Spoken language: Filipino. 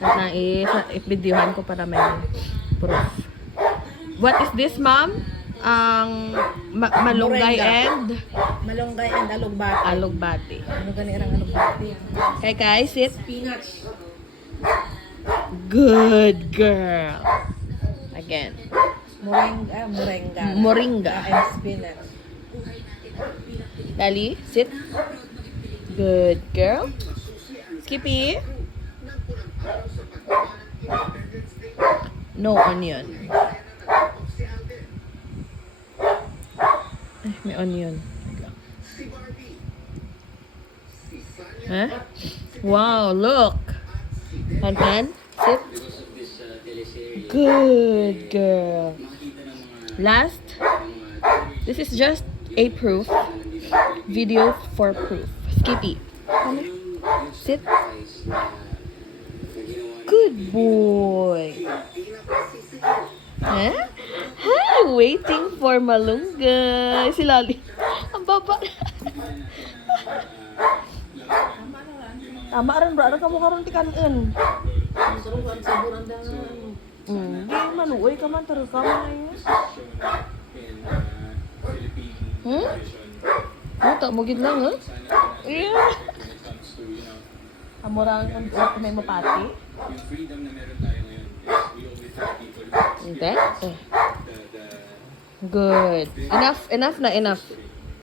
Na i-videohan ko para may proof. What is this, ma'am? Ang malunggay Moringa. and Malunggay and alugbati. alugbati. Ano ganirang alugbati? Okay, guys, sit. Spinach. Good girl. Again. Moringa. Moringa. And spinach. Dali, sit. Good girl. Skippy. No onion. Ay, may onion. Huh? Wow, look. Pan, sit. Good girl. Last, this is just a proof. Video for proof. Skippy. Come here. Sit. Good boy. Huh? Hi, waiting for Malunggay. Si Lali. Ang baba. Tama rin, bro. Ano ka mo karon tikanin? Di manuoy ka man. Taro ka man ngayon. Tak mo gid lang, ha? Yeah. Amorang may mapati. Hindi? Good. Enough na, enough.